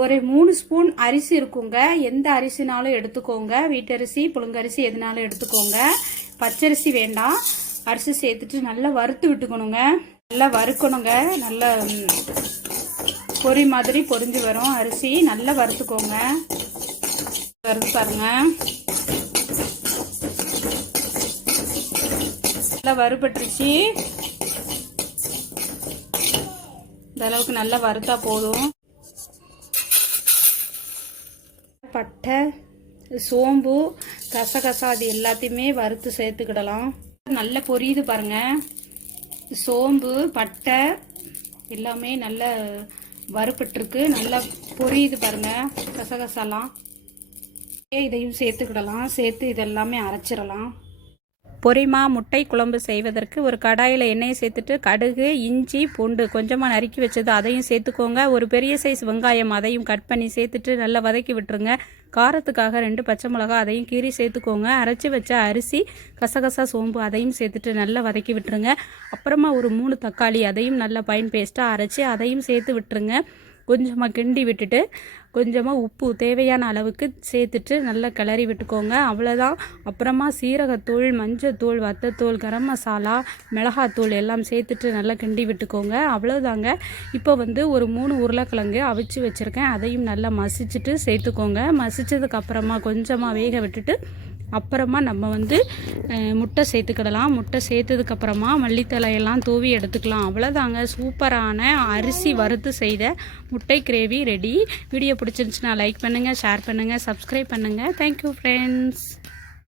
ஒரு மூணு ஸ்பூன் அரிசி இருக்குங்க. எந்த அரிசினாலும் எடுத்துக்கோங்க. வீட்டரிசி புழுங்கரிசி எதுனாலும் எடுத்துக்கோங்க. பச்சரிசி வேண்டாம். அரிசி சேர்த்துட்டு நல்லா வறுத்து விட்டுக்கணுங்க. நல்லா வறுக்கணுங்க. நல்லா பொறி பொரி மாதிரி பொரிஞ்சு வரும். அரிசி நல்லா வறுத்துக்கோங்க. வறுத்து பாருங்க. நல்லா வறுபட்டுருச்சு. இந்த அளவுக்கு நல்லா வறுத்தா போதும். பட்டை சோம்பு கசகசா அது எல்லாத்தையுமே வறுத்து சேர்த்துக்கிடலாம். நல்லா பொரியுது பாருங்க. சோம்பு பட்டை எல்லாமே நல்ல வறுப்பட்டுருக்கு நல்லா பொரியுது பாருங்க கசகசாலாம். இதையும் சேர்த்துக்கிடலாம். சேர்த்து இதெல்லாமே அரைச்சிடலாம். பொரிமா முட்டை குழம்பு செய்வதற்கு ஒரு கடாயில் எண்ணெயை சேர்த்துட்டு கடுகு இஞ்சி பூண்டு கொஞ்சமாக நறுக்கி வச்சது அதையும் சேர்த்துக்கோங்க. ஒரு பெரிய சைஸ் வெங்காயம் அதையும் கட் பண்ணி சேர்த்துட்டு நல்லா வதக்கி விட்டுருங்க. காரத்துக்காக ரெண்டு பச்சை மிளகா அதையும் கீறி சேர்த்துக்கோங்க. அரைச்சி வச்ச அரிசி கசகசா சோம்பு அதையும் சேர்த்துட்டு நல்லா வதக்கி விட்டுருங்க. அப்புறமா ஒரு மூணு தக்காளி அதையும் நல்லா பைன் பேஸ்ட்டாக அரைச்சி அதையும் சேர்த்து விட்டுருங்க. கொஞ்சமாக கிண்டி விட்டுட்டு கொஞ்சமாக உப்பு தேவையான அளவுக்கு சேர்த்துட்டு நல்லா கிளறி விட்டுக்கோங்க. அவ்வளோதான் அப்புறமா சீரகத்தூள் மஞ்சத்தூள் வத்தத்தூள் கரம் மசாலா மிளகாத்தூள் எல்லாம் சேர்த்துட்டு நல்லா கிண்டி விட்டுக்கோங்க. அவ்வளோதாங்க இப்போ வந்து ஒரு மூணு உருளைக்கிழங்கு அவிச்சு வச்சுருக்கேன். அதையும் நல்லா மசிச்சுட்டு சேர்த்துக்கோங்க. மசித்ததுக்கப்புறமா கொஞ்சமாக வேக விட்டுட்டு அப்புறமா நம்ம வந்து முட்டை சேர்த்துக்கிடலாம். முட்டை சேர்த்ததுக்கப்புறமா மல்லித்தலையெல்லாம் தூவி எடுத்துக்கலாம். அவ்வளோதாங்க சூப்பரான அரிசி வறுத்து செய்த முட்டை கிரேவி ரெடி. வீடியோ பிடிச்சிருந்துச்சுன்னா லைக் பண்ணுங்கள் ஷேர் பண்ணுங்கள் சப்ஸ்கிரைப் பண்ணுங்கள் தேங்க்யூ ஃப்ரெண்ட்ஸ்